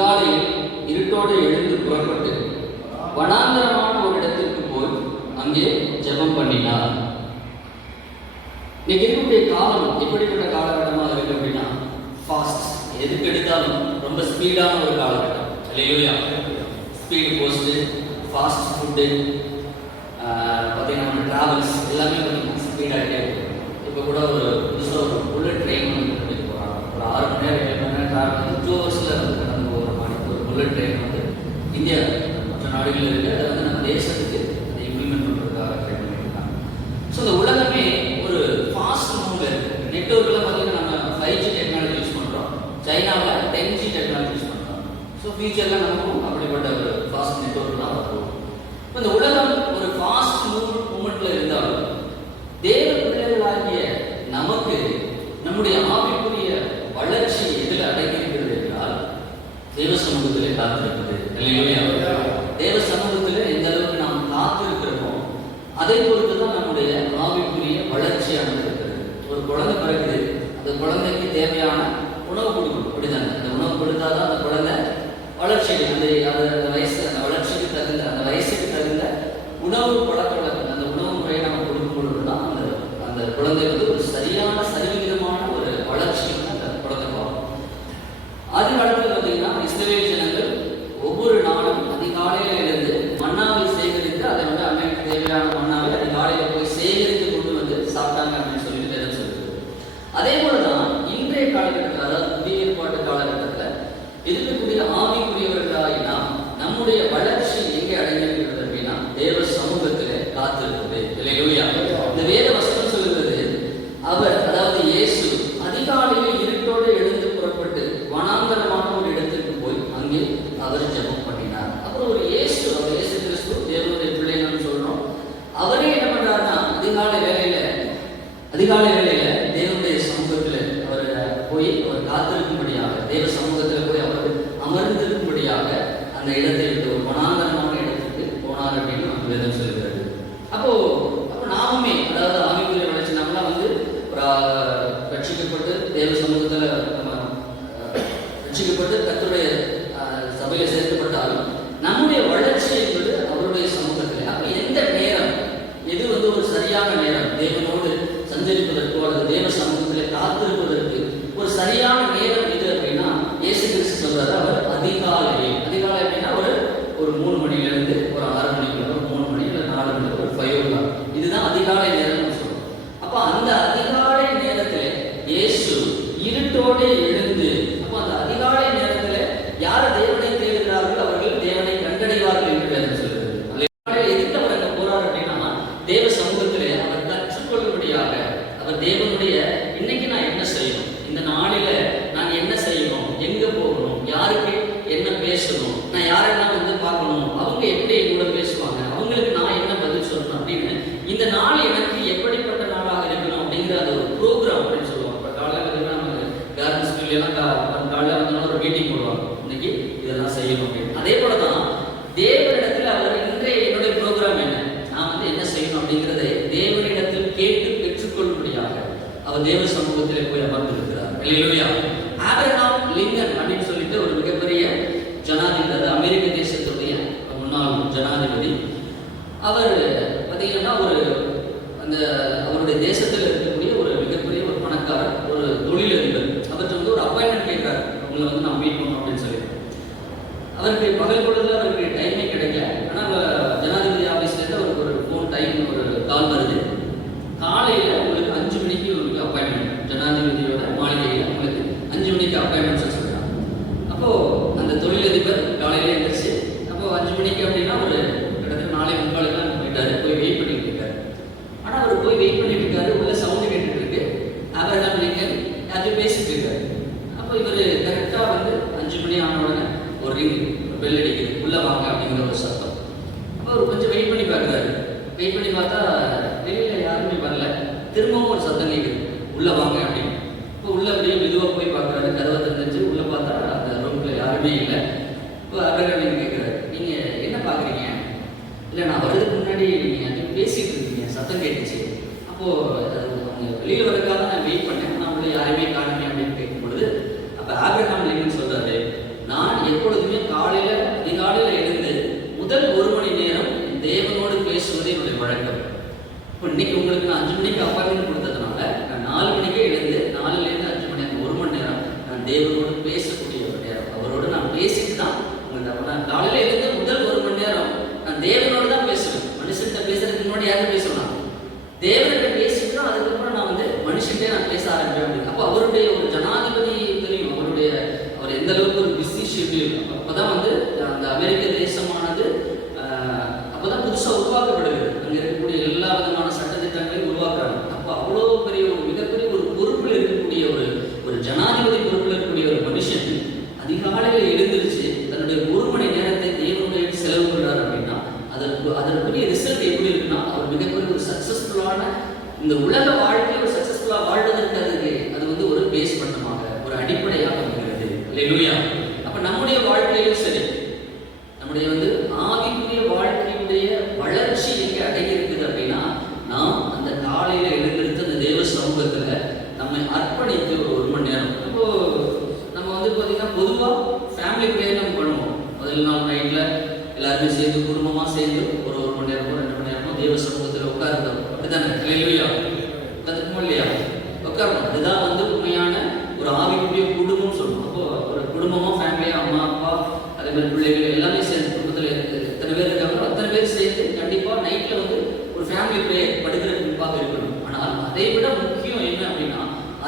அதிகாலையில் இருட்டோடு எழுந்து புறப்பட்டு வனாந்தரமான ஒரு இடத்திற்கு போய் அங்கே ஜெபம் பண்ணினார். இன்னைக்கு இருக்கக்கூடிய காலம் எப்படிப்பட்ட காலகட்டமாக இருக்கு அப்படின்னா, ஃபாஸ்ட், எதுக்கு எடுத்தாலும் ரொம்ப ஸ்பீடான ஒரு காலகட்டம். இல்லையா? ஸ்பீடு போஸ்ட்டு, ஃபாஸ்ட் ஃபுட்டு, பார்த்தீங்கன்னா ட்ராவல்ஸ் எல்லாமே பார்த்தீங்கன்னா ஸ்பீடாகிட்டே இருக்கும். இப்போ கூட ஒரு புதுசாக ஒரு புல்லட் ட்ரெயின் வந்து பண்ணிட்டு போகிறாங்க. ஒரு 6 மணி நேரம் 7 மணி நேரம் ட்ராவல் வந்து 2 ஹவர்ஸில் வந்து கடந்து போகிற மாதிரி ஒரு புல்லட் ட்ரெயின் வந்து இந்தியா மற்ற நாடுகளில் இருக்குது. அதை வந்து நம்ம தேசத்துக்கு அதை இம்ப்ளிமெண்ட் பண்ணுறதுக்காக ட்ரை பண்ணியிருக்காங்க. ஸோ இந்த உலகமே ஒரு ஃபாஸ்ட் மூவ்ல இருக்குது. நெட்வொர்க்கில் பார்த்தீங்கன்னா நம்ம 5G டெக்னாலஜி யூஸ் பண்ணுறோம், சைனாவில் 10G டெக்னாலஜி யூஸ் பண்ணுறோம். ஸோ ஃபியூச்சரில் நமக்கும் அப்படிப்பட்ட ஒரு ஃபாஸ்ட் நெட்வொர்க் தான் வரும். இப்போ இந்த உலகம் ஒரு ஃபாஸ்ட் மூமெண்ட்ல இருந்தாலும் தேவ பிள்ளைகளாகிய நமக்கு நம்முடைய ஆவிக்குரிய வளர்ச்சி எதில் அடங்கியிருக்கிறது என்றால் தேவ சமூகத்திலே காத்திருக்கிறது. இல்லையா? தேவ சமூகத்தில் எந்த அளவுக்கு நாம் காத்திருக்கிறோமோ அதை பொறுத்து தான் நம்முடைய ஆவிக்குரிய வளர்ச்சியானது இருக்கிறது. ஒரு குழந்தை பிறகுது, அந்த குழந்தைக்கு தேவையான உணவு கொடுக்கணும். அப்படிதானே? அந்த உணவு கொடுத்தாதான் அந்த குழந்தை வளர்ச்சி அந்த வயசு, அந்த வளர்ச்சிக்கு தகுந்த, அந்த வயசுக்கு தகுந்த உணவு பழக்க வழக்கம், அந்த உணவு முறையை நம்ம கொடுக்கும் பொழுது தான் அந்த குழந்தை வந்து ஒரு சரியான சரிவிதமான ஒரு வளர்ச்சி வந்து அந்த குழந்தை பார்க்கும். அது காலத்தில் பார்த்தீங்கன்னா இஸ்ரவேல் ஜனங்கள் ஒவ்வொரு நாளும் அதிகாலையில் இருந்து மன்னாவை சேகரித்து அதை வந்து அன்னைக்கு தேவையான மன்னாவை அதிகாலையில் போய் சேகரித்து கொண்டு வந்து சாப்பிட்டாங்க அப்படின்னு சொல்லிட்டு வேதம் சொல்லுது. அதே போலதான் இன்றைய காலகட்டத்தில், அதாவது புதிய ஏற்பாட்டு காலகட்டத்தில் இருக்கக்கூடிய ஆவிக்குரியவர்களாகி நாம் நம்முடைய வளர்ச்சி எங்கே அடைந்திருக்கிறது அப்படின்னா தேவ சமூகத்திலே காத்திருக்கிறது. இல்லையா? இந்த வேத வசனம் சொல்லுகிறது, அவர், அதாவது இயேசு அதிகாலையில் இருட்டோடு எழுந்து புறப்பட்டு வனாந்தரமான ஒரு இடத்திற்கு போய் அங்கே அவர் ஜெபம் பண்ணினார். அப்புறம் ஒரு இயேசு, அவர் இயேசு கிறிஸ்து தேவனுடைய பிள்ளைன்னு சொல்றோம். அவரே என்ன பண்றாருன்னா அதிகாலை வேளையில தேவனுடைய சமூகத்தில் அவர் போய் அவர் காத்திருக்கும்படியாக, தேவ சமூகத்தில் போய் அவர் அமர்ந்திருக்கும்படியாக அந்த இடத்தை விட்டு ஒரு வனாந்தரமான இடத்துக்கு போனார் அப்படின்னு நமக்கு வேதம் சொல்கிறது. அப்போ நாமுமே, அதாவது ஆவிக்குரிய வளர்ச்சி, நம்மளாம் வந்து ஒரு ரட்சிக்கப்பட்டு தேவ சமூகத்தில் நம்ம ரட்சிக்கப்பட்டு கர்த்தருடைய சபையில் சேர்க்கப்பட்டாலும் நம்முடைய வளர்ச்சி என்பது அவருடைய சமூகத்தில். அப்போ எந்த நேரம், எது வந்து ஒரு சரியான நேரம் தேவனோடு சஞ்சரிப்பதற்கோ அல்லது தேவ சமூகத்தில் காத்திருப்பதற்கு ஒரு சரியான நேரம் எது அப்படின்னா இயேசு கிறிஸ்து சொல்றாரு, அவர் அதிகாலை அப்படின்னா ஒரு 3 மணிலேருந்து ஒரு 6 மணிக்குள்ள, ஒரு 3 மணி இல்லை 4 மணி, ஒரு 5 o'clock, இதுதான் அதிகாலை நேரம்னு சொல்றோம். அப்போ அந்த அதிகாலை நேரத்தில் இயேசு இருட்டோடு எழுந்து, அப்போ அந்த அதிகாலை நேரத்தில் யார் தேவனை தேடுகிறார்கள் அவர்கள் தேவனை கண்டடைவார்கள் என்று வேதம் சொல்கிறது. எதுக்கு அவர் அங்கே போறார் அப்படின்னா தேவ சமூகத்திலே அவர் கற்றுக்கொள்ளும்படியாக, அவர் தேவனுடைய இன்னைக்கு நான் என்ன செய்யணும், இந்த நாளில நான் என்ன செய்யணும், எங்க போகணும், யாருக்கு என்ன பேசணும், நான் யாரெல்லாம் வந்து பார்க்கணும், அவங்க எப்படி என்னோட பேசுவாங்க, அவங்களுக்கு நான் என்ன பதில் சொல்லணும் அப்படின்னு இந்த நாள் எனக்கு எப்படிப்பட்ட நாளாக இருக்கணும் அப்படிங்கிற அந்த ஒரு ப்ரோக்ராம் அப்படின்னு சொல்லுவாங்க. இப்போ காலையில் பார்த்தீங்கன்னா நம்ம கார்டன் ஸ்கூல்லாம் காலையில் வந்தோம்னா ஒரு மீட்டிங் போடுவாங்க, இன்னைக்கு இதெல்லாம் செய்யணும் அப்படின்னு. அதே போல தான் தேவனிடத்தில் அவர் இன்றைய என்னுடைய ப்ரோக்ராம் என்ன, நான் வந்து என்ன செய்யணும் அப்படிங்கிறதை தேவனிடத்தில் கேட்டு பெற்றுக்கொள்ளும்படியாக அவர் தேவ சமூகத்திலே போய் அமர்ந்திருக்கிறார். இல்லையா? ஆபிரகாம் லிங்கன் அப்படின்னு சொல்லிட்டு ஒரு மிகப்பெரிய ஜனாதிபதி, அமெரிக்க தேசத்துடைய முன்னாள் ஜனாதிபதி. அவர் பார்த்தீங்கன்னா அந்த அவருடைய தேசத்தில் இருக்கக்கூடிய ஒரு மிகப்பெரிய ஒரு பணக்காரர், ஒரு தொழிலதிபர். அவர்கிட்ட வந்து ஒரு அப்பாயின்மெண்ட் கேட்கிறார், உங்களை வந்து நான் மீட் பண்ணணும் அப்படின்னு சொல்லி. அவருக்கு பகல் பொழுதுல அவருக்கு டைமே கிடைக்கல. ஆனால் ஜனாதிபதி ஆஃபீஸ்லேருந்து அவருக்கு ஒரு ஃபோன் டைம், ஒரு கால் வருது, காலையில் உங்களுக்கு 5 மணிக்கு உங்களுக்கு அப்பாயின்மெண்ட், ஜனாதிபதியோட மாளிகையில் உங்களுக்கு 5 மணிக்கு அப்பாயின்மெண்ட் சொல்கிறாங்க. அப்போது அந்த தொழிலதிபர் காலையில் எழுந்திரிச்சு, அப்போது 5 மணிக்கு அப்படின்னா ஒரு கிட்டத்தட்ட 4:45 போயிட்டாரு, போய் வெயிட் பண்ணிட்டு இருக்காரு. ஆனால் அவர் போய் வெயிட் பண்ணிட்டு இருக்காரு, உள்ள சவுண்டு கேட்டுட்டு இருக்கு, ஆபிரகாம் லிங்கன் யார்கிட்ட பேசிட்டு இருக்காரு. அப்போ இவர் கரெக்டாக வந்து 5 மணி ஆன உடனே ஒரு ரிங், பெல் அடிக்குது, உள்ளே வாங்க அப்படிங்கிற ஒரு சத்தம். அப்போ அவர் கொஞ்சம் வெயிட் பண்ணி பார்க்குறாரு. வெயிட் பண்ணி பார்த்தா வெளியில் யாருமே வரல. திரும்பவும் ஒரு சத்தம் கேட்குது, உள்ளே வாங்க அப்படின்னு. இப்போ உள்ளே அப்படியே மெதுவாக போய் பார்க்குறாரு, கதவை திறந்துச்சு. உள்ளே பார்த்தா அந்த ரூமில் யாருமே இல்லை. இப்போ ஆபிரகாம் லிங்கன் கேட்குறாரு, நீங்கள் என்ன பார்க்குறீங்க? இல்லை, நான் வர்றதுக்கு முன்னாடி நீங்கள் பேசிகிட்டு இருக்கீங்க, சத்தம் கேட்டுச்சு. அப்போது அவங்க வெளியில் வரக்காக நான் வெயிட் பண்ணேன், நான் உள்ள யாரையுமே காணுமே அப்படின்னு கேட்கும் பொழுது அப்போ ஆபிரகாம் லிங்கன் சொல்கிறாரு, நான் எப்பொழுதுமே அதிகாலையில் எழுந்து முதல் 1 மணி நேரம் தேவனோடு பேசுவதே என்னுடைய வழக்கம். இப்போ இன்னைக்கு உங்களுக்கு நான் 5 மணிக்கு அப்பாயின்மெண்ட் கொடுத்ததுனால நான் 4 மணிக்கே எழுந்து 4லேருந்து 5 மணி நேரம் 1 மணி நேரம் நான் தேவனோடு பேசக்கூடிய ஒரு நேரம். அவரோடு நான் பேசிட்டு தான் நான் காலையில் எழுந்து முதல் 1 மணி நேரம் நான் தேவனோடு தான் பேசுவேன். மனுஷன்கிட்ட பேசுறதுக்கு முன்னாடி யாரும் பேசணும், தேவன்கிட்ட பேசிட்டு தான் அதுக்கப்புறம் நான் மனுஷன்கிட்டே நான் பேச ஆரம்பிப்பேன். அப்போ அவருடைய ஒரு ஜனாதிபதி தெரியும், அவர் எந்த அளவுக்கு ஒரு பிஸி ஷெட்யூல். அப்போதான் அந்த அமெரிக்க தேசமானது அப்போதான் புதுசாக உருவாக்கப்படுது. அங்கே இருக்கக்கூடிய எல்லா விதமான சட்டத்திட்டங்களையும் உருவாக்குறாங்க. அப்போ அவ்வளோ பெரிய ஒரு மிகப்பெரிய ஒரு பொறுப்பில் இருக்கக்கூடிய ஒரு ஜனாதிபதி பொறுப்பில் இருக்கக்கூடிய ஒரு மனுஷன் அதிகாலையில் எழுந்திருச்சு தன்னுடைய 1 மணி நேரத்தை தேவனுடைய செலவு கொள்றாரு அப்படின்னா அதற்குரிய ரிசல்ட் எப்படி இருக்குன்னா அவர் மிகப்பெரிய ஒரு சக்சஸ்ஃபுல்லான இந்த உலக வாழ்க்கையை ஒரு சக்சஸ்ஃபுல்லாக வாழ்வதற்கு அது ஒரு பேஸ் பண்ணமாக ஒரு அடிப்படையாக அமைகிறது. அல்லேலூயா. அப்போ நம்முடைய வாழ்க்கையிலும் சரி, நம்முடைய ஆவிக்குரிய வாழ்க்கையுடைய வளர்ச்சி எங்கே அடங்கி இருக்குது அப்படின்னா நாம் அந்த காலையில் எழுந்திருத்து அந்த தேவ சமூகத்தில் நம்மை அர்ப்பணித்து ஒரு 1 மணி நேரம். இப்போ நம்ம பார்த்தீங்கன்னா பொதுவாக ஃபேமிலி ப்ரேயர் நம்ம பண்ணுவோம். முதல் நாள் நைட்டில் எல்லாருமே சேர்ந்து குடும்பமாக சேர்ந்து ஒரு 1 மணி நேரமோ 2 மணி நேரமோ தேவ சமூகத்தில் உட்காருந்தோம். அப்படித்தானே? அல்லேலூயா. உட்காந்துக்குமோ இல்லையா? உட்காரணும். இதுதான் உண்மையான ஒரு ஆவிக்குரிய குடும்பம் சொல்லுவோம். அப்போ ஒரு குடும்பமாக ஃபேமிலியாக அம்மா அப்பா அதே மாதிரி பிள்ளைகள் எல்லாமே சேர்ந்து குடும்பத்தில் எத்தனை பேர் இருக்காங்களோ அத்தனை பேர் சேர்ந்து கண்டிப்பாக நைட்டில் ஒரு ஃபேமிலி ப்ரேயர் படுகிற குறிப்பாக இருக்கணும். ஆனால் அதை விட முக்கியம் என்ன அப்படின்னா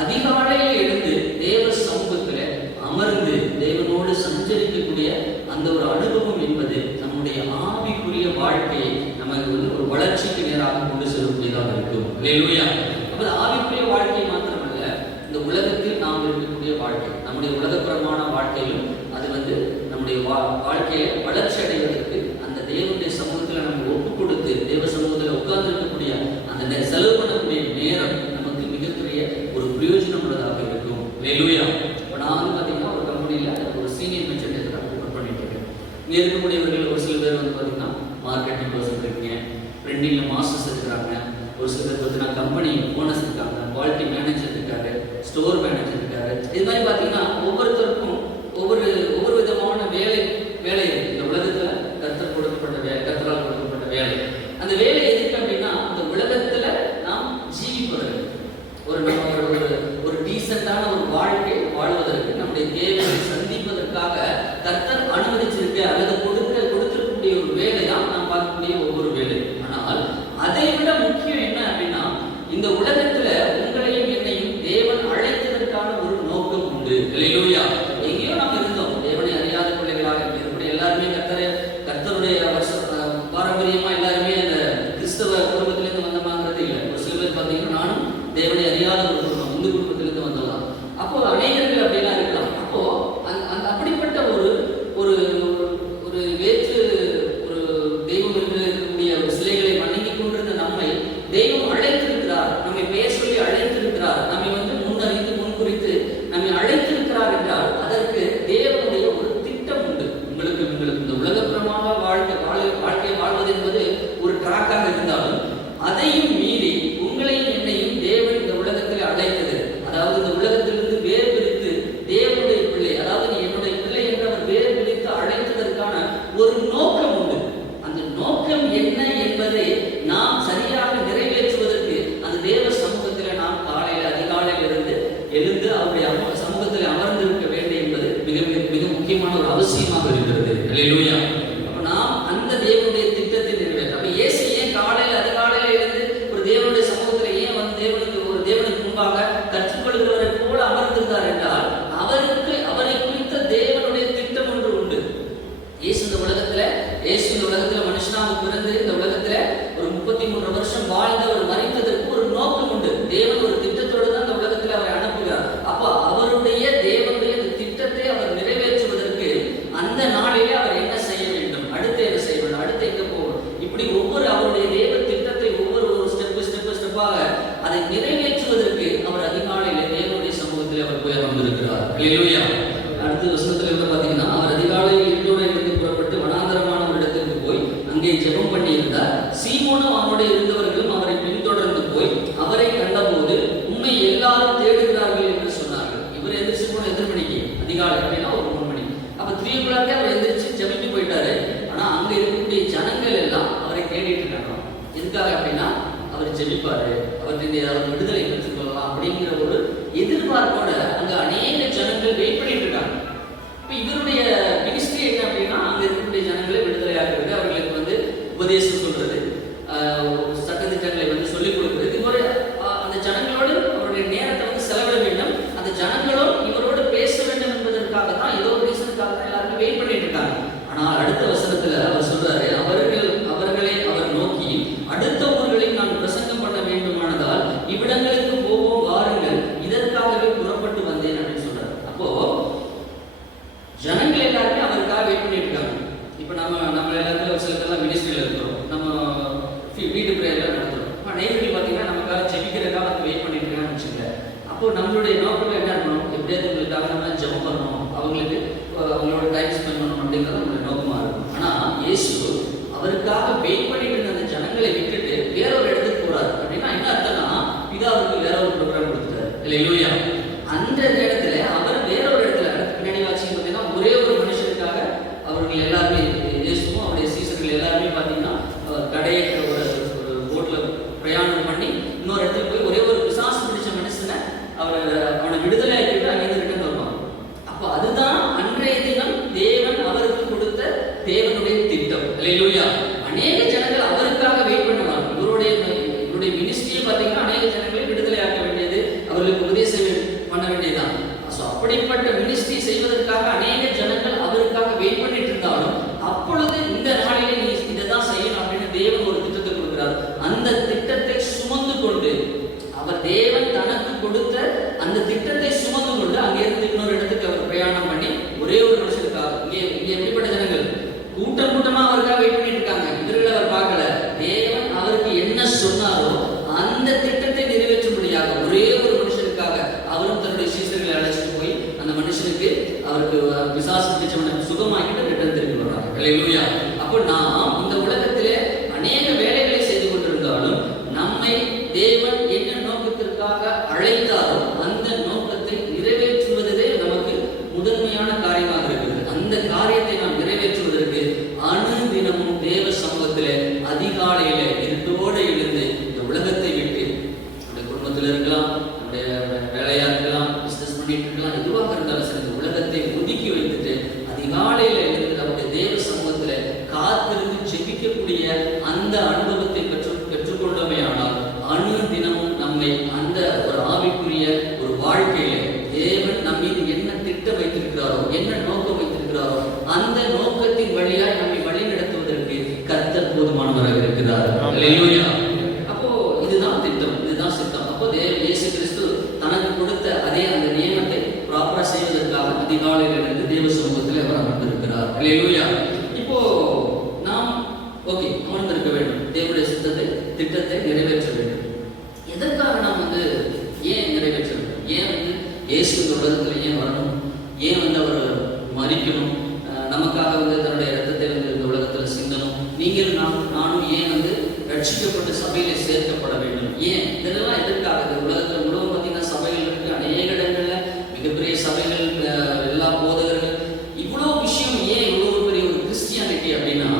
அதிகாலையில் எழுந்து தேவ சமூகத்தில் அமர்ந்து தேவனோடு சஞ்சரிக்கக்கூடிய அந்த ஒரு அனுபவம் என்பது நம்முடைய ஆவிக்குரிய வாழ்க்கையை நமக்கு ஒரு வளர்ச்சிக்கு நேராக கொண்டு செல்லக்கூடியதாக இருக்கும். அல்லேலூயா. அப்போ ஆவிக்குரிய வாழ்க்கை மாத்திரமல்ல, இந்த உலகத்தில் நாம் இருக்கக்கூடிய வாழ்க்கை, நம்முடைய உலகப்புறமான வாழ்க்கையிலும் அது நம்முடைய வாழ்க்கையை வளர்ச்சி அடைவதற்கு அந்த தேவனுடைய சமூகத்தில் நம்ம ஒப்பு கொடுத்து தேவ சமூகத்தில் உட்கார்ந்து இருக்கக்கூடிய அந்த செலவு பண்ணக்கூடிய நேரம் நமக்கு மிகப்பெரிய ஒரு பிரயோஜனம் உள்ளதாக இருக்கும். அல்லேலூயா. இப்போ நான் பார்த்தீங்கன்னா ஒரு கம்பெனியில் ஒரு சீனியர் மென்ஷன் ஒர்க் பண்ணிட்டு இருக்கேன். இங்கே இருக்கக்கூடியவர்கள் ஒரு சில பேர் பார்த்தீங்கன்னா மார்க்கெட்டிங் பர்சன் இருக்கீங்க, பிரிண்டிங்கில் மாஸ்டர்ஸ் இருக்கிறாங்க, ஒரு சில பேர் பார்த்தீங்கன்னா கம்பெனி ஓனர்ஸ் இருக்காங்க, குவாலிட்டி மேனேஜர் இருக்காரு, ஸ்டோர் மேனேஜர் இருக்காரு. இது மாதிரி பார்த்தீங்கன்னா ஒவ்வொருத்தருக்கும் ஒவ்வொரு விதமான வேலை இருக்கு. இந்த உலகத்தில் கர்த்தர் கொடுக்கப்பட்ட வேலை, கர்த்தரால் கொடுக்கப்பட்ட வேலை. அந்த வேலை எதுக்கு அப்படின்னா இந்த உலகத்தில் நாம் ஜீவிப்பதற்கு ஒரு டீசெண்டான ஒரு வாழ்க்கை வாழ்வதற்கு நம்முடைய தேவையை சந்திப்பதற்காக கர்த்தர் அனுமதிச்சிருக்க அல்லது கொடுத்திருக்கக்கூடிய ஒரு வேலை தான் நாம் பார்க்கக்கூடிய ஒவ்வொரு வேலை. ஆனால் அதை விட முக்கியம் என்ன அப்படின்னா இந்த உலகத்துல உங்களையும் என்னையும் தேவன் அழைத்ததற்கான ஒரு நோக்கம் உண்டு. அல்லேலூயா. எங்கேயோ நாம் இருந்தோம், தேவனை அறியாத பிள்ளைகளாக இருக்கக்கூடிய எல்லாருமே கர்த்தருடைய பாரம்பரியமா எல்லாருமே அந்த கிறிஸ்தவ குடும்பத்திலிருந்து வந்தமாங்கிறது இல்லை. ஒரு சில பேர் பார்த்தீங்கன்னா நானும் தேவனை அறியாத ஒரு குடும்பம், இந்து குடும்பத்திலிருந்து வந்ததான். அப்போ அநேகர்கள் அப்படிலாம் இருக்கலாம். அப்போ அந்த அப்படிப்பட்ட ஒரு வேற்று ஒரு தெய்வம் என்று இருக்கக்கூடிய ஒரு சிலைகளை வணங்கி கொண்டிருந்த நம்மை தெய்வம் அழைத்திருக்கிறார், நம்மை பெயர் சொல்லி அழைத்திருக்கிறார், நம்மை முன்னறிந்து முன்குறித்து நம்மை அழைத்திருக்கிறார் என்றால் அதற்கு தேவனுடைய ஒரு திட்டம் உண்டு. உங்களுக்கு இந்த உலகப்புறமாக வாழ்க்கை வாழ்வது என்பது ஒரு ட்ராக்காக இருந்தாலும் அதையும் மீறி உங்களையும் என்னையும் தேவன் இந்த உலகத்தில் அழைத்தது, அதாவது இந்த உலகத்திலிருந்து வேறு பிரித்து தேவனுடைய பிள்ளை, அதாவது நீ என்னுடைய பிள்ளை என்று அவர் வேறு பிரித்து அழைத்ததற்கான ஒரு நோக்கம் உண்டு. அந்த நோக்கம் என்ன என்பதை நாம் சரியாக நிறைவேற்றுவதற்கு அந்த தேவ சமூகத்தில் நாம் அதிகாலையில் எழுந்து அவருடைய சமூகத்தில் அமர்ந்திருக்க வேண்டும் என்பது மிக மிக முக்கியமான ஒரு அவசியமாக இருக்கிறது. அல்லேலூயா. அப்ப நாம் அந்த தேவனுடைய திட்டத்தை நிறைவேற்ற அப்ப இயேசு ஏன் அதிகாலையில் எழுந்து ஒரு தேவனுடைய சமூகத்தில் ஏன் தேவனுக்கு முன்பாக கற்றுக்கொள்கிறவரை போல அமர்ந்திருந்தார் என்றால் அவரை குறித்த தேவனுடைய திட்டம் ஒன்று உண்டு. இயேசு இந்த உலகத்துல மனுஷனாக பிறந்து இந்த உலகத்துல ஒரு 33 வருஷம் வாழ்ந்து அவர் மரித்ததற்கு ஒரு நோக்கம் உண்டு. தேவன் ஒரு திட்டத்தோடு தான் இந்த உலகத்தில் அவரை அனுப்புகிறார். அப்போ அவருடைய தேவனுடைய திட்டத்தை அவர் நிறைவேற்றுவதற்கு அந்த நாளிலே அவர் என்ன செய்ய வேண்டும்? ஜெபிப்பாரு, அவர்கிட்ட ஏதாவது விடுதலை பெற்றுக் கொள்ளலாம் அப்படிங்கிற ஒரு எதிர்பார்ப்போட அங்க அநேக ஜனங்கள் வெயிட் பண்ணிட்டு இருக்காங்க. இப்ப இவருடைய மினிஸ்ட்ரி என்ன அப்படின்னா, அங்க இருக்கக்கூடிய ஜனங்களை விடுதலை ஆக்குறது, அவர்களுக்கு வந்து உபதேசம் சொல்றது, சட்டத்திட்டங்களை வந்து சொல்லிக் கொடுக்குறது, இது மாதிரி அந்த ஜனங்களோடு அவருடைய நேரத்தை வந்து செலவிட வேண்டும். அந்த ஜனங்களும் இவரோடு பேச வேண்டும் என்பதற்காக தான், ஏதோ ஒரு ரீசனுக்காக தான் எல்லாருமே வெயிட் பண்ணிட்டு இருக்காங்க. ஆனால் அடுத்த வசனத்துல அவர் சொல்றாரு, அவர்களை அவர் நோக்கி, அடுத்த ஊர்களில் நான் பிரசங்கம் பண்ண வேண்டுமானதால் இவ்விடங்களுக்கு போவோம் வாருங்கள், இதற்காகவே புறப்பட்டு வந்தேன் அப்படின்னு சொல்றாரு. அப்போ ஜனங்கள் எல்லாருமே அவருக்காக வெயிட் பண்ணிட்டு இருக்காங்க. இப்போ நம்ம எல்லாருமே ஒரு சில பேர்லாம் மினிஸ்ட்ரியில் இருக்கிறோம், நம்ம வீட்டு பிரேயர்லாம் நடத்துறோம். ஆனால் நேயர்கள் பார்த்தீங்கன்னா நமக்காக ஜெபிக்கிறதுக்காக வந்து வெயிட் பண்ணிட்டு இருக்காங்கன்னு வச்சுக்கோங்க. அப்போ நம்மளுடைய நோக்கம் என்ன இருக்கணும், எப்படியாவது உங்களுக்காக நம்ம ஜெபம் பண்ணணும், அவங்களுக்கு அவங்களோட டைம் ஸ்பெண்ட் பண்ணணும் அப்படிங்கிறது நம்மளுடைய நோக்கமாக இருக்கும். ஆனால் இயேசு அவருக்காக வெயிட் பண்ணிட்டு இருந்த அந்த ஜனங்களை விட்டுட்டு வேற ஒரு இடத்துக்கு போறாரு. அப்படின்னா என்ன அர்த்தம்னா, பிதாவுக்கு வேற ஒரு ப்ரோக்ராம் கொடுத்துட்டாரு. இல்லையா? அந்த நேரத்துல அவர் வேற ஒரு இடத்துல பின்னாடி வாட்சி பார்த்தீங்கன்னா ஒரே ஒரு மனுஷனுக்காக அவர்கள் எல்லாருமே, இயேசுவும் அவருடைய சீசர்கள் எல்லாருமே பார்த்தீங்கன்னா கடையை ஒரு போட்ல பிரயாணம் பண்ணி இன்னொரு இடத்துல போய் ஒரே ஒரு பிசாசு பிடிச்ச மனுஷனை அவனை விடுதலை ஆக்கிட்டு அங்கிருந்து ரிட்டர்ன் வருவான். அப்போ அதுதான் அன்றைய தினம் தேவன் அவருக்கு கொடுத்த தேவனுடைய திட்டம். இல்லையா? அநேக ஜனங்கள் அவருக்காக வெயிட் பண்ணுவாங்க. இவருடைய மினிஸ்ட்ரியை பார்த்தீங்கன்னா அநேக ஜனங்களை விடுதலை ஆக்க வேண்டியது, அவர்களுக்கு உபதேசம் பண்ண வேண்டியதுதான். அப்படிப்பட்ட மினிஸ்ட்ரி செய்வதற்காக அநேக ஜனங்கள் அவருக்காக வெயிட் பண்ணிட்டு இருந்தாலும், அப்பொழுது இந்த நாளிலே நீ இதைதான் செய்யணும் அப்படின்னு தேவன் ஒரு திட்டத்தை கொடுக்கிறார். அந்த திட்டத்தை சுமந்து கொண்டு, அவர் தேவன் தனக்கு கொடுத்த அந்த திட்டத்தை சுமந்து கொண்டு அங்கிருந்து இன்னொரு இடத்துக்கு அவர் பிரயாணம் பண்ணி ஒரே ஒரு மனுஷனுக்காக, இங்கே எப்படிப்பட்ட ஜனங்கள் கூட்டம் கூட்டமா அவருக்காக வெயிட் பண்ணிட்டு இருக்காங்க. இவர்களை அவர் பார்க்கல. தேவன் அவருக்கு என்ன சொன்னாரோ அந்த திட்டத்தை நிறைவேற்றும்படியாக ஒரே ஒரு மனுஷனுக்காக அவரும் தன்னுடைய சீசர்களை அழைச்சிட்டு போய் அந்த மனுஷனுக்கு அவருக்கு பிசாசு பிடிச்சவனை சுகமாக்கிட்டு ரிட்டர்ன் திரும்பி வர்றாங்க. அல்லேலூயா. அப்போ நாம் இந்த உலகத்திலே அநேக வேலைகளை செய்து கொண்டிருந்தாலும் நம்மை தேவன் என்ன நோக்கத்திற்காக அழைத்தாரோ அந்த நோக்கத்தை நிறைவேற்றுவதே நமக்கு முதன்மையான காரியமாக இருக்கிறது. அந்த காரியத்தை நாம் நிறைவேற்றுவதற்கு அனுதினமும் தேவ சமூகத்திலே அதிகாலையில இருட்டோடு எழுந்து இந்த உலகத்தை விட்டு, நம்முடைய குடும்பத்தில் இருக்கலாம், நம்முடைய வேலையா இருக்கலாம், பிசினஸ் பண்ணிட்டு இருக்கலாம், எதுவாக இருந்தாலும் சரி, இந்த உலகத்தை ஒதுக்கி வைத்துட்டு அதிகாலையில எழுந்து நம்முடைய தேவ சமூகத்துல காத்திருந்து ஜெபிக்கக்கூடிய அந்த அனுபவத்தை பெற்றுக்கொண்டோமே ஆனால் அனுதினமும் நம்மை அந்த ஒரு ஆவிக்குரிய ஒரு வாழ்க்கையில தேவன் நம் மீது என்ன திட்டம் வைத்திருக்கிறாரோ, என்ன நோக்கம் வைத்திருக்கிறாரோ அந்த நோக்கத்தின் வழியாய் நம்மை வழி நடத்துவதற்கு கர்த்தர் போதுமானவராக இருக்கிறார். அல்லேலூயா. அப்போ இதுதான் திட்டம், இதுதான் சித்தம். அப்போ இயேசு கிறிஸ்து தனக்கு கொடுத்த அதே அந்த நியமத்தை ப்ராப்பரா செய்வதற்காக அதிகாலையில் இருந்து தேவ சமூகத்தில் அவர் அமர்ந்திருக்கிறார். அல்லேலூயா. இப்போ நாம் அமர்ந்திருக்க வேண்டும், தேவனுடைய சித்தத்தை திட்டத்தை நிறைவேற்ற வேண்டும். எதற்காக நாம் ஏன் நிறைவேற்ற வேண்டும்? ஏன் இயேசு இந்த உலகத்தில் ஏன் வரணும்? ஏன் அவர் மரிக்கணும்? நமக்காக தன்னுடைய ரத்தத்தை இந்த உலகத்தில் சிந்தணும். நீங்கள் நானும் ஏன் ரட்சிக்கப்பட்டு சபையில சேர்க்கப்பட வேண்டும்? ஏன் இதெல்லாம் எதற்காக? உலகத்தில் முழுவதும் பார்த்தீங்கன்னா சபைகள் இருக்கு, அநேக இடங்கள்ல மிகப்பெரிய சபைகள், எல்லா போதகர்கள், இவ்வளோ விஷயம். ஏன் இவ்வளோ பெரிய ஒரு கிறிஸ்டியானிட்டி அப்படின்னா,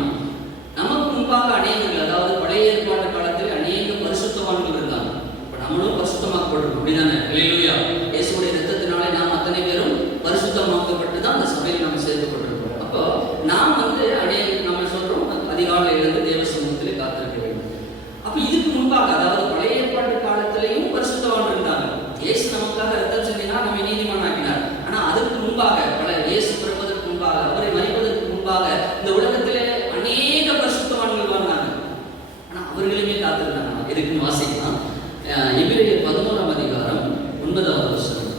நமக்கு முன்பாக அநேகர்கள், அதாவது பழைய ஏற்பாட்டு காலத்தில் அநேக பரிசுத்தவான்கள் இருக்காங்க. இப்ப நம்மளும் பரிசுத்தமாக்கப்பட்டிருக்கோம், அப்படிதானே? அல்லேலூயா. இயேசுடைய ரத்தத்தினாலே நாம் அத்தனை பேரும் பரிசுத்தமாக்கப்பட்டு தான் அந்த சபையில் நாம் சேர்க்கப்பட்டிருக்கோம். அப்போ நாம் நம்ம சொல்றோம் அதிகாலையிலிருந்து தேவ சமூகத்திலே காத்திருக்க வேண்டும். அப்ப இதுக்கு முன்பாக, அதாவது பழைய ஏற்பாட்டு காலத்திலையும் பரிசுத்தவான் இருந்தாங்க. இயேசு நமக்காக ரத்தம் சிந்தினா நம்மை நீதிமான் ஆக்கினார். ஆனா அதுக்கு முன்பாக, இயேசு பிறப்பதற்கு முன்பாக, அவரை மரிப்பதற்கு முன்பாக இந்த உலகத்திலே அநேக பரிசுத்தவான்கள் வாழ்ந்தாங்க. ஆனா அவர்களுமே காத்திருந்தாங்க. எதுக்குன்னு வாசிக்கலாம். எபிரேயர் 11ஆம் அதிகாரம் 9வது வசனம்.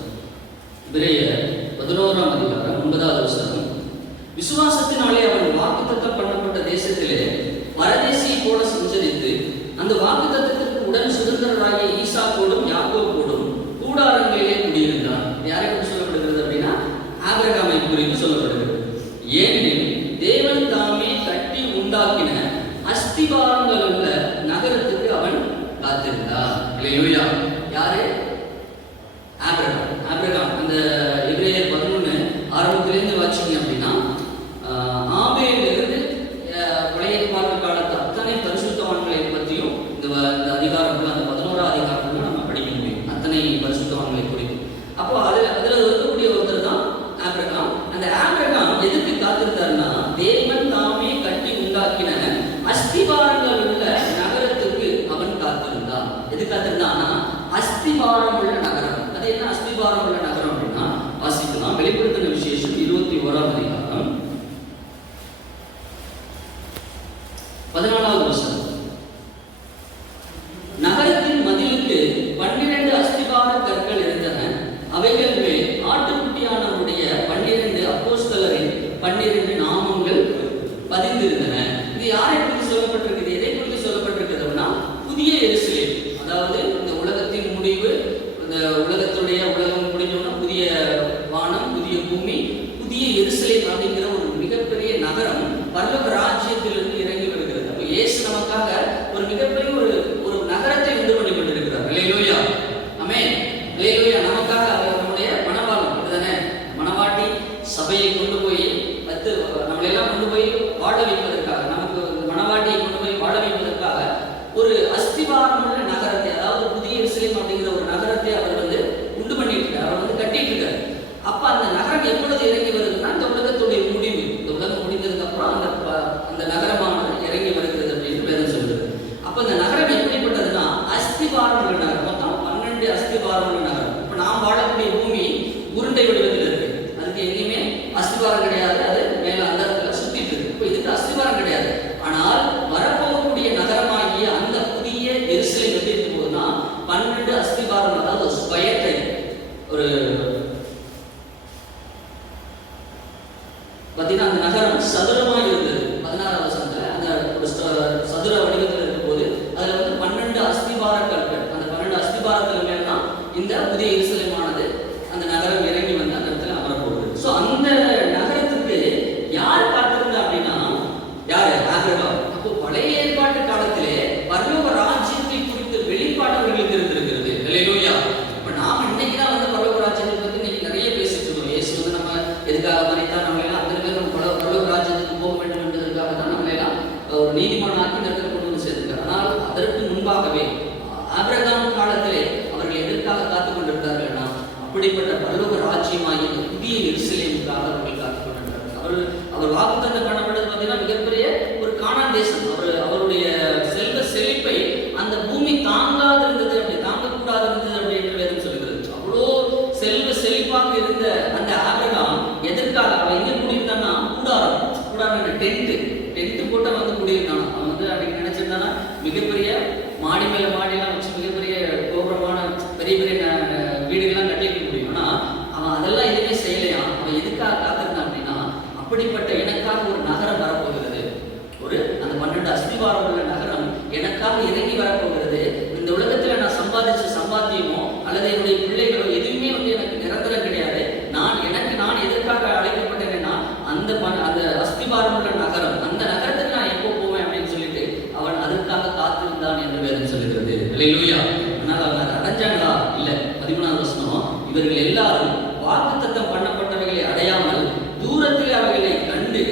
எபிரேயர் 11ஆம் அதிகாரம் 9வது வசனம். விசுவாசத்தினாலே அவன் வாக்குத்தத்தம் பண்ணப்பட்ட தேசத்திலே பரதேசியை போல சஞ்சரித்து அந்த வாக்குத்தத்தத்திற்கு உடன் சுதந்திரராகிய ஈசாக்கோடும் யாக்கோபோடும் கூடாரங்களிலே குடியிருந்தான். யாரை குறித்து சொல்லப்படுகிறது அப்படின்னா, ஆபிரகாமை குறித்து சொல்லப்படுகிறது. ஏனெனில் தேவன் தாமே கட்டி உண்டாக்கின அஸ்திவாரங்கள் உள்ள நகரத்துக்கு அவன் காத்திருந்தான். அல்லேலூயா. யாரு? ஆபிரகாம். அந்த எபிரேயர் 11 ஆரம்பத்திலிருந்து வாசிங்க அப்படின்னா, ஆபேலிலிருந்து பழைய ஏற்பாட்டு காலத்து அத்தனை பரிசுத்தவான்களை பற்றியும் இந்த அதிகாரம் பரலோக ராஜ்யத்திலிருந்து இறங்கி வருகிறது. அப்போ இயேசு நமக்காக ஒரு மிகப்பெரிய ஒரு நகரத்தை உண்டு பண்ணி கொண்டிருக்கிறார். அல்லேலூயா, ஆமென், அல்லேலூயா. நமக்காக அவர் நம்முடைய மணவாளன் அப்படிதானே, மணவாட்டி சபையை கொண்டு போய் நம்மளை எல்லாம் கொண்டு போய் வாழ வைப்பதற்காக, நமக்கு மணவாட்டியை கொண்டு போய் வாழ வைப்பதற்காக ஒரு அஸ்திவாரமுள்ள நகரத்தை, அதாவது புதிய எருசலேம் அப்படிங்கிற ஒரு நகரத்தை அவர் உண்டு பண்ணிட்டு இருக்கார், அவர் கட்டிட்டு இருக்காரு. அப்ப அந்த நகரம் எப்பொழுது இறங்கி வருதுன்னா இந்த உலகத்துடைய முடிவு, இந்த உலகம் முடிந்ததுக்கு அப்புறம் அந்த நகரமானது இறங்கி வருகிறது அப்படின்னு வேதம் சொல்லுது. அப்ப இந்த நகரம் எப்படிப்பட்டதுன்னா அஸ்திவாரம் உள்ள நகரம். மொத்தம் 12 அஸ்திவாரம் உள்ள நகரம். இப்ப நாம் வாழக்கூடிய பூமி உருண்டை வடிவத்தில் இருக்கு, அதுக்கு எங்கேயுமே அஸ்திவாரம் கிடையாது, அது மேல அந்த இடத்துல சுத்திட்டு இருக்கு. இப்ப இதுக்கு அஸ்திவாரம் கிடையாது. ஆனால் வரப்போகக்கூடிய நகரமாகிய அந்த புதிய எருசலேம் எப்படி இருக்கும் போதுன்னா 12 அஸ்திவாரம், அதாவது ஸ்கொயர் டைப், ஒரு பார்த்தீங்கன்னா அந்த நகரம் சதுரமாக இருந்தது. 16ஆம் வசனத்துல அந்த ஒரு சதுர வடிவத்தில் இருக்கும்போது அதுல 12 அஸ்திபார கற்கள், அந்த 12 அஸ்திபாரத்துல மேல தான் இந்த புதிய எருசலேமானது அந்த நகரம் இறங்கி வந்து அந்த இடத்துல அமரப்போகுது. ஸோ அந்த நகரத்துக்கு யார் காத்திருந்தா அப்படின்னா யாரு? ஆபிரகாம். அப்போ பழைய ஏற்பாட்டு காலத்திலே பரலோக ராஜ்யத்தை குறித்த வெளிப்பாடு அவர்களுக்கு இருந்திருக்கிறது. அல்லேலூயா. இப்ப நாம இன்னைக்கு தான் பரலோக ராஜ்யத்தை பத்தி இன்னைக்கு நிறைய பேசிட்டு இருக்கோம். இயேசு நம்ம எதுக்காக மரித்தார், நம்ம எல்லாம் அத்தனை பேர் நம்ம பரலோக ராஜ்யத்துக்கு போக வேண்டும் என்பதற்காக தான் நம்ம எல்லாம் ஒரு நீதிமான் ஆக்கி இந்த இடத்துல கொண்டு வந்து சேர்த்துக்கிறார். ஆனால் அதற்கு முன்பாகவே ஆபிரகாம் காலத்திலே அவர்கள் எதற்காக காத்துக் கொண்டிருந்தார்கள்னா அப்படிப்பட்ட பரலோக ராஜ்யமாகி புதிய எருசலேமுக்காக அவர்கள் காத்துக் கொண்டிருந்தார்கள். அவர் வாக்குத்தத்தம் பண்ணப்பட்டது பார்த்தீங்கன்னா மிகப்பெரிய ஒரு கானான் தேசம். அவருடைய செல்வ செழிப்பை அந்த பூமி தாங்காது இருந்தது, அப்படி தாங்கக்கூடாது இருந்தது அப்படி என்று வேதம் சொல்கிறது. அவ்வளோ செல்வ செழிப்பாக இருந்த அந்த ஆபிரகாம் எதற்காக அவன் எங்க குடியிருந்தான்னா கூடாரம் டென்ட் போட்டு குடியிருந்தான். அவன் அன்னைக்கு நினைச்சிருந்தானா மிகப்பெரிய மாடி மேல மாடியெல்லாம் வச்சு மிகப்பெரிய கோபுரமான பெரிய பெரிய வீடுகள்லாம் கட்டியிருக்க முடியும். ஆனா அவன் அதெல்லாம் எதுவுமே செய்யலையா. அவன் எதுக்காக காத்திருந்தான் அப்படின்னா அப்படிப்பட்ட எனக்காக ஒரு நகரம் வரப்போகிறது, ஒரு அந்த 12 அஸ்திவாரம் உள்ள நகரம் எனக்காக இறங்கி வரப்போகிறது. இந்த உலகத்துல நான் சம்பாதிச்ச சம்பாத்தியமோ அல்லது என்னுடைய பிள்ளைகளோ எதுவுமே எனக்கு நிரந்தரம் கிடையாது. நான் எதற்காக அழைக்கப்பட்டேன்னா அந்த அஸ்திவாரம் உள்ள நகரம், அந்த நகரத்துக்கு நான் எப்போ போவேன் அப்படின்னு சொல்லிட்டு அவன் அதற்காக காத்திருந்தான் என்று வேதம் சொல்லுகிறது. அல்லேலூயா. ஆனால் அவன் அடைஞ்சாங்களா? இல்ல. 13ஆம் வசனம், இவர்கள் எல்லாரும் வாக்குத்தத்தம் பண்ணப்பட்டவைகளை அடையாமல் தூரத்தில் அவைகளை கண்டு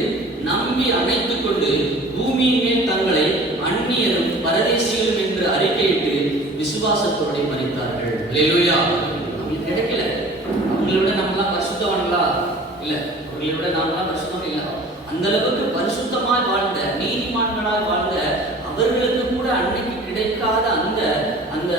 நம்பி அணைத்துக் கொண்டு பூமியின் மேல் தங்களை அந்நியரும் பரதேசிகளும் என்று அறிக்கையிட்டு விசுவாசத்தோடு மரித்தார்கள். அல்லேலூயா. அவங்களுக்கு கிடைக்கல. அவங்களை விட நம்மளாம் பரிசுத்தவான்களா? இல்ல. அவர்களை விட நாமெல்லாம் பரிசுத்தம் இல்லை. அந்த அளவுக்கு பரிசுத்தமாய் வாழ்ந்த, நீதிமான்களாய் வாழ்ந்த அவர்களுக்கு கூட அன்னைக்கு கிடைக்காத அந்த அந்த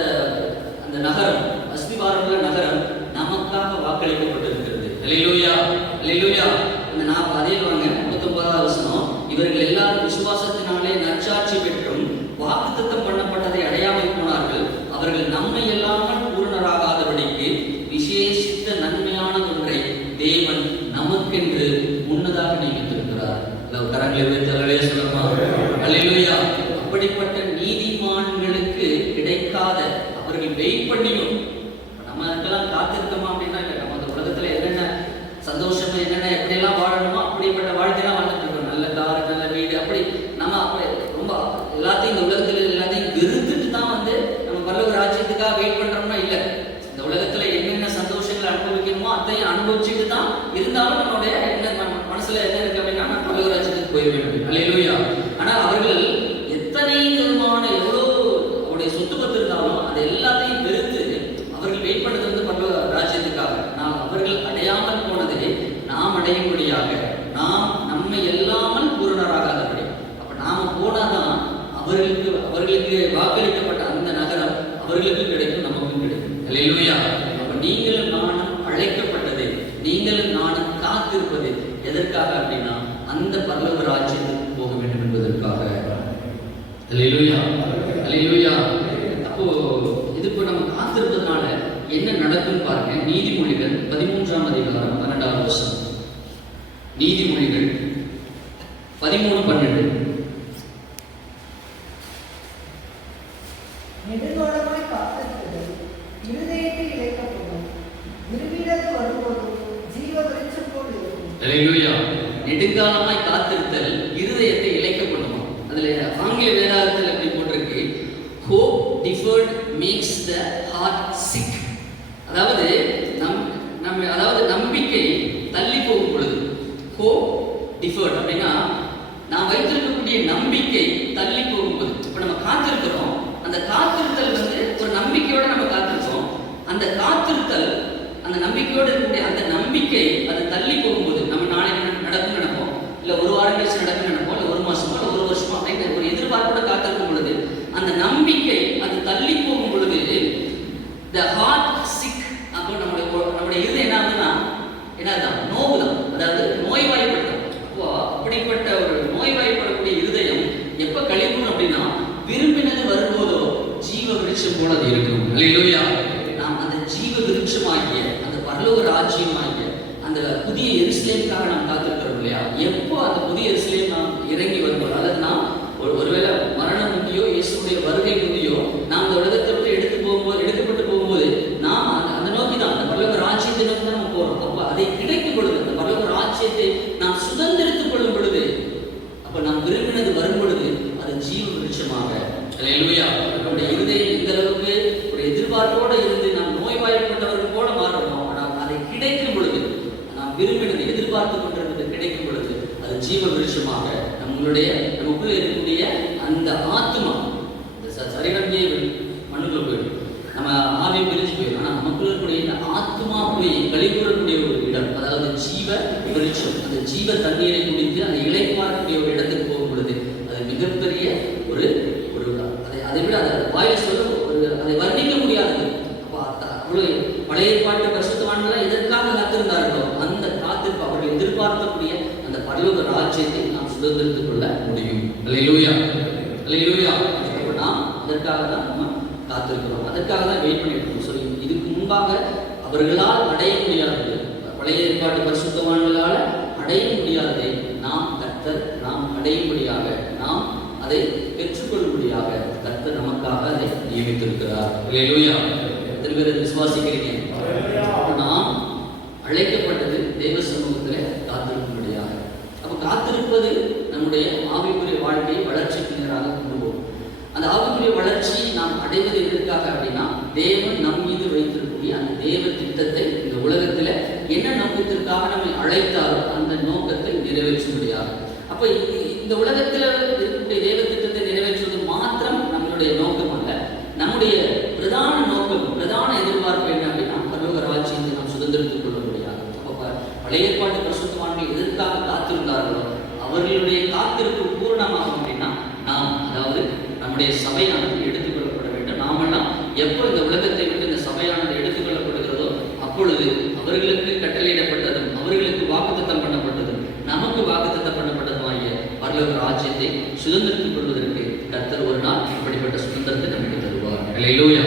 அந்த நகரம், அஸ்திவாரமுள்ள நகரம் நமக்காக வாக்களிக்கப்பட்டிருக்கிறது. அல்லேலூயா, அல்லேலூயா. இந்த நான் அதே வாங்க 39ஆம் வசனம், இவர்கள் எல்லாரும் விசுவாசத்தினாலே நற்சாட்சி பெற்றும் வாக்குத்தத்தம் பண்ணப்பட்டதை அடையாமல் போனார்கள். அவர்கள் நம்மை இல்லாமல் பூரணராகாதபடிக்கு விசேஷித்த நன்மையான ஒன்றை தேவன் நமக்கென்று முன்னதாக நியமித்திருக்கிறார். கரங்களை வைத்தவர்களே சொல்லலாம். அல்லேலூயா. அப்படிப்பட்ட நீதிமான்களுக்கு கிடைக்காத, அவர்கள் வெயிட் பண்ணியும் நம்ம இருக்கலாம் காத்திருக்கோமா அப்படின்னா இல்லை. நம்ம அந்த உலகத்துல என்னென்ன சந்தோஷமா என்னென்ன எப்படியெல்லாம் வாழணுமோ அப்படிப்பட்ட வாழ்க்கையெல்லாம் வாழ்ந்துட்டு இருக்கோம். நல்ல கார், நல்ல வீடு, அப்படி நம்ம அப்படி ரொம்ப எல்லாத்தையும் இந்த உலகத்துல எல்லாத்தையும் வெறுத்துட்டு தான் நம்ம பரலோக ராஜ்யத்துக்காக வெயிட் பண்றோம்னா இல்லை. இந்த உலகத்துல என்னென்ன சந்தோஷங்களை அனுபவிக்கணுமோ அதையும் அனுபவிச்சுட்டு தான் இருந்தாலும் நம்மளுடைய என்ன மனசுல என்ன இருக்கு அப்படின்னா நான் பரலோக ராஜ்யத்துக்கு போய் வேண்டும். அல்லேலூயா. ஆனால் அவர்கள் எத்தனை விதமான எவ்வளோ அவருடைய சொத்து பத்து இருந்தாலும் அது எல்லாத்தையும் வெறுத்து அவர்கள் வெயிட் பண்ணது பரலோக ராஜ்யத்துக்காக. நாம் அவர்கள் அடையாமல் போனதை நாம் அடையும்படியாக, நாம் நம்மை எல்லாமல் பூரணராகாதபடி. அப்ப நாம போனாதான் அவர்களுக்கு வாக்களிக்கப்பட்ட அந்த நகரம் அவர்களுக்கு கிடைக்கும், நமக்கும் கிடைக்கும். அல்லேலூயா. அப்ப நீங்களும் நானும் அழைக்கப்பட்டது, நீங்களும் நானும் காத்திருப்பது எதற்காக அப்படின்னா அந்த பரலோக ராஜ்யத்துக்கு போக வேண்டும் என்பதற்காக. அல்லேலூயா, அல்லேலூயா. அப்போ இதுக்கு நம்ம காத்திருப்பதனால என்ன நடக்கும் பாருங்க. நீதிமொழிகள் 13ஆம் அதிகாரம் 12ஆம் வசனம். நீதிமொழிகள் 13:12. நெடுங்காலமாய் காத்திருப்பது இருதயத்தில் இழைக்கப்படும், விரும்பினது வரும்போது ஜீவ வெளிச்சம் போல் இருக்கும். அல்லேலூயா. நெடுங்காலமாய் காத்திருத்தல் இருதயத்தை இளைக்க பண்ணுமா. அதுல ஆங்கில வேதாகத்தில் எப்படி போட்டிருக்கு, hope deferred makes the heart sick. அதாவது அதாவது நம்பிக்கை தள்ளி போகும் பொழுது, hope deferred அப்படின்னா நாம் வைத்திருக்கக்கூடிய நம்பிக்கை தள்ளி போகும்போது, இப்போ நம்ம காத்திருக்கிறோம், அந்த காத்திருத்தல் ஒரு நம்பிக்கையோட நம்ம காத்திருக்கோம், அந்த காத்திருத்தல் அந்த நம்பிக்கையோடு இருக்கக்கூடிய அந்த நம்பிக்கை அது தள்ளி போகும்போது, நம்ம நாளைக்கு நடக்கும் நினைப்போம், இல்லை ஒரு வாரம் கழிச்சு நடக்கும் நினைப்போம், இல்லை ஒரு மாசமோ இல்லை ஒரு வருஷமோ அப்படிங்கிற ஒரு எதிர்பார்ப்போட காத்திருக்கும் பொழுது அந்த நம்பிக்கை அது தள்ளி போகும் பொழுது the heart sick. அப்போ நம்முடைய இருதயம் என்ன ஆகுதுன்னா என்னதான் நோவுதான், அதாவது நோய்வாய்ப்பட்டோம். அப்போ அப்படிப்பட்ட ஒரு நோய்வாய்ப்படக்கூடிய இருதயம் எப்ப கழிக்கும் அப்படின்னா விரும்பினது வரும்போதோ ஜீவ விருட்சம் போல அது இருக்கும். அல்லேலூயா. நாம் அந்த ஜீவ விருட்சமாகிய அந்த பரலோக ராஜ்யமாகிய அந்த புதிய எருசலேமுக்காக நாம் காத்திருக்கிறோம் இல்லையா? எப்போ அந்த புதிய எருசலேம் நாம் இறங்கி வரும்போது, அதாவது நாம் ஒருவேளை மரணம் முந்தியோ இயேசுடைய வருகை முந்தியோ நாம் அந்த உலகத்தை விட்டு எடுக்கப்பட்டு போகும்போது நாம் அந்த நோக்கி தான், அந்த பரலோக ராஜ்யத்தை நோக்கி தான் நம்ம போறோம். அப்போ அதை கிடைக்கும் பொழுது, அந்த பரலோக ராஜ்யத்தை நாம் சுதந்திரித்துக் கொள்ளும் பொழுது, அப்ப நாம் விரும்பினது வரும் பொழுது அது ஜீவ விருட்சமாக, அல்லேலூயா, நம்முடைய இருதயம் இந்த அளவுக்கு ஒரு எதிர்பார்ப்போடு இருந்து நாம் நோய்வாய்ப்பட்டவர்கள் போல மாறுறோமோ, ஆனால் அதை கிடைக்கும் பொழுது, நாம் விரும்பினது எதிர்பார்த்து கொண்டிருந்தது கிடைக்கும் பொழுது அது ஜீவ விருட்சமாக நமக்குள்ள இருக்கக்கூடிய அந்த ஆத்மா, இந்த சரீரமே மண்ணுக்குள்ள போயிடும், நம்ம ஆவியை பிரிஞ்சு போயிடும். ஆனால் நமக்குள்ள இருக்கக்கூடிய இந்த ஆத்மா போய் கழிவுறக்கூடிய ஒரு இடம், அதாவது ஜீவ விருட்சம், அந்த ஜீவ தண்ணீரை குடித்து அந்த இளைப்பாறக்கூடிய ஒரு இடத்துக்கு போகும் பொழுது அது மிகப்பெரிய ஒரு அதை விட அதை வாயில சொல்ல அதை வர்ணிக்க முடியாது. பழைய ஏற்பாட்டு பரிசுத்தவான்கள் எதற்காக காத்திருந்தார்களோ அந்த காத்திருப்பு, அவர்கள் எதிர்பார்க்கக்கூடிய அந்த பரலோக ராஜ்யத்தை நாம் சுதந்திரித்துக் கொள்ள முடியும். அல்லேலூயா, அல்லேலூயா. நாம் அதற்காக தான் நம்ம காத்திருக்கிறோம், அதற்காக தான் வெயிட் பண்ணிட்டு இருக்கோம். சொல்லி இதுக்கு முன்பாக அவர்களால் அடைய முடியாதது, பழைய ஏற்பாட்டு பரிசுத்தவான்களால் அடைய முடியாததை நாம் அடையும்படியாக, நாம் அதை பெற்றுக்கொள்ளும்படியாக கர்த்தர் நமக்காக அதை நியமித்திருக்கிறார். அல்லேலூயா. எத்தனை பேர் விசுவாசிக்கிறீங்க? நாம் அழைக்கப்பட்டது தேவ சமூகத்தில் காத்திருக்கும்படியாக. அப்போ காத்திருப்பது நம்முடைய ஆவிக்குரிய வாழ்க்கையை வளர்ச்சிக்கு நேராக கொண்டு போகும். அந்த ஆவிக்குரிய வளர்ச்சி நாம் அடைவது எதற்காக அப்படின்னா, தேவன் நம் மீது வைத்திருக்கக்கூடிய அந்த தேவ திட்டத்தை இந்த உலகத்தில் என்ன நோக்கத்திற்காக நம்மை அழைத்தாரோ அந்த நோக்கத்தை நிறைவேற்றும்படியாக. அப்போ இந்த உலகத்தில் இருக்கக்கூடிய தேவ திட்டத்தை நிறைவேற்றுவது மாத்திரம் நம்மளுடைய நோக்கம் அல்ல. நம்முடைய பிரதான நோக்கம், பிரதான எதிர்பார்ப்பு என்ன அப்படின்னா பரலோக ராஜ்யத்தை நாம் சுதந்திரித்துக் கொள்ள முடியாது. அப்போ பழைய ஏற்பாட்டு பரிசுத்தவான்கள் எதற்காக காத்திருந்தார்களோ அவர்களுடைய காத்திருப்பு பூரணமாகும் அப்படின்னா நாம், அதாவது நம்முடைய சபையானது எடுத்துக்கொள்ளப்பட வேண்டும். நாமெல்லாம் எப்போ இந்த உலகத்தை விட்டு இந்த சபையானது எடுத்துக்கொள்ளப்படுகிறதோ அப்பொழுது அவர்களுக்கு கட்டளையிடப்பட்டதும் அவர்களுக்கு வாக்குத்தத்தம் பண்ணப்பட்டதும் நமக்கு வாக்குத்தத்தம் பண்ணப்பட்டதும் ஆகிய பரலோக ராஜ்யத்தை சுதந்திரித்துக் கொள்வதற்கு கர்த்தர் ஒரு நாள் இப்படிப்பட்ட சுதந்திரத்தை நமக்கு தருவார். அல்லேலூயா.